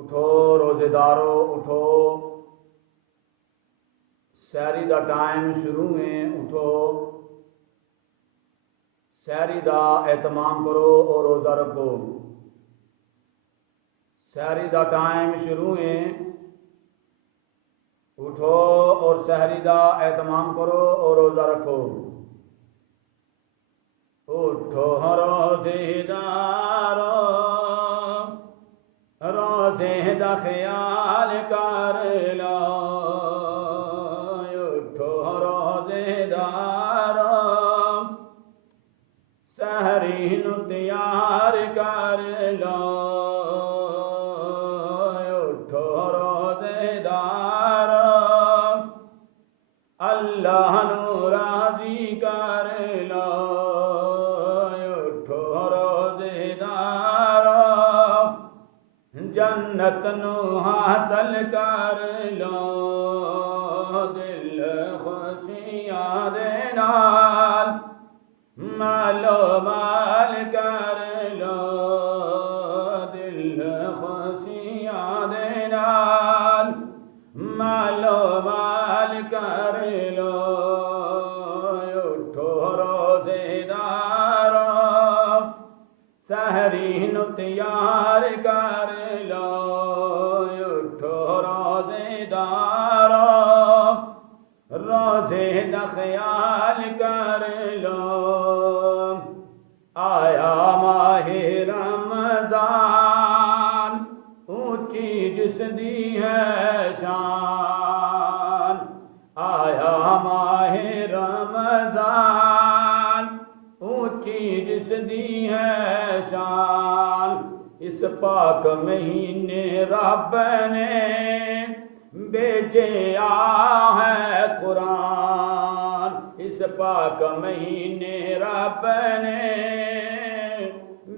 اٹھو روزے دارو اٹھو، سحری دا ٹائم شروع ہے، اٹھو سحری دا اہتمام کرو اور روزہ رکھو۔ سحری دا ٹائم شروع ہے، اٹھو اور سحری دا اہتمام کرو اور روزہ رکھو۔ اٹھو روزے دارو، روزے دا خیال کر لو، اٹھو روزے دارو، سحری نو تیار کر لو، اٹھو روزے دارو، اللہ نو راضی کر لو، جنت نو حاصل کر لو، دل خوشیاں دے نال مالو مال کر لو، دل خوشیاں دے نال مالو مال کر لو، اٹھو روزے دارو، سحری نو تیار کر لو، اٹھو روزے دارو، روزے دا خیال کر لو۔ آیا ماہ رمضان، اونچی جس دی ہے شان، آیا ماہ رمضان، اونچی جس دی ہے شان، اس پاک مہینے رب نے بھیجا ہے قرآن، اس پاک مہینے رب نے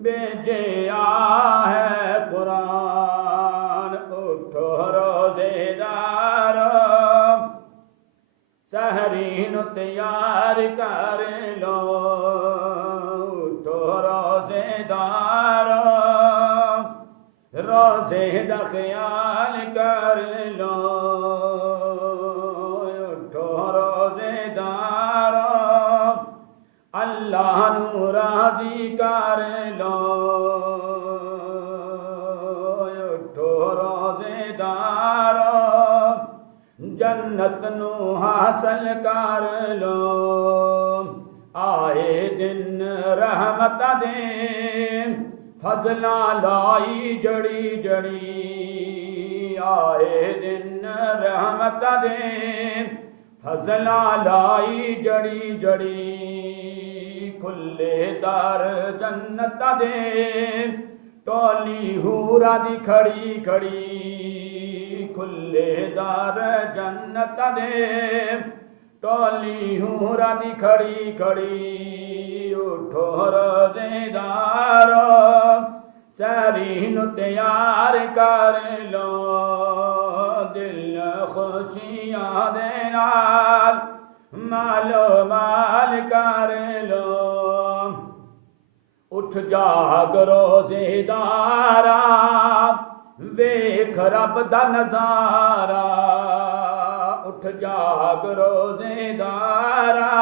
بھیجا ہے قرآن، اٹھو روزے دارو، سحری نو تیار کر لو، اٹھو روزے دارو، روزے دا خیال کر لو، اٹھو روزے دارو، اللہ نو راضی کر لو، اٹھو روزے دارو، جنت نو حاصل کر لو، آئے دن رحمت دے فضلاں لائی جڑی جڑی، آئے دن رحمت دے فضلاں لائی جڑی جڑی، کھلے در جنت دے ٹولی حورا دی کھڑی کھڑی، کھلے در جنت دے ٹولی حورا دی کھڑی کھڑی، اٹھو روزے دارو، سحری نو تیار کر لو، دل خوشیاں دے نال مالو مال کر لو، اٹھ جاگ روزے دارا، ویکھ رب دا نظارہ، اٹھ جاگ روزے دارا،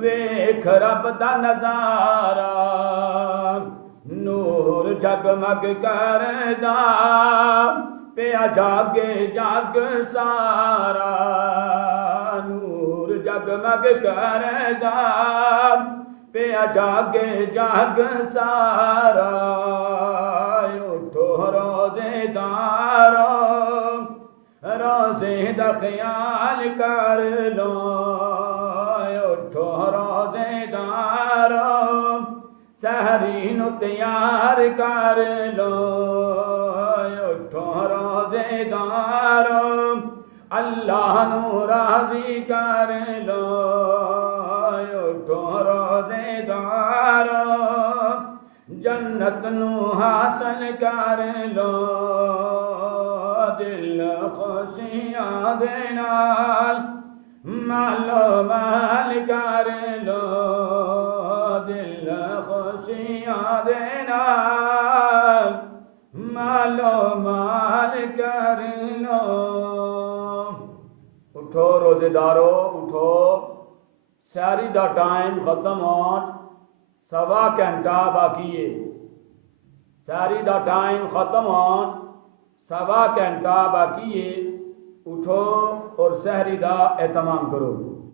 ویکھ رب دا نظارہ، نور جگمگ کردا پیا جاگ جگ سارا، نور جگمگ کردا پیا جاگ جگ سارا، اٹھو روزے دارو، روزے دا خیال کر لو، اٹھو روزے دارو، سحری نو تیار کر لو، اٹھو روزے دارو، اللہ نو راضی کر لو، اٹھو روزے دارو، جنت نو حاصل کر لو، دل خوشیاں دے نال مالو مال کر لو، دل خوشیاں دے نال لو مال کر لو. اٹھو روزے دارو اٹھو، سحری دا ٹائم ختم ہون 1.25 گھنٹہ باقی ہے. سحری دا ٹائم ختم ہون 1.25 گھنٹہ باقی ہے. اٹھو اور سحری دا اہتمام کرو.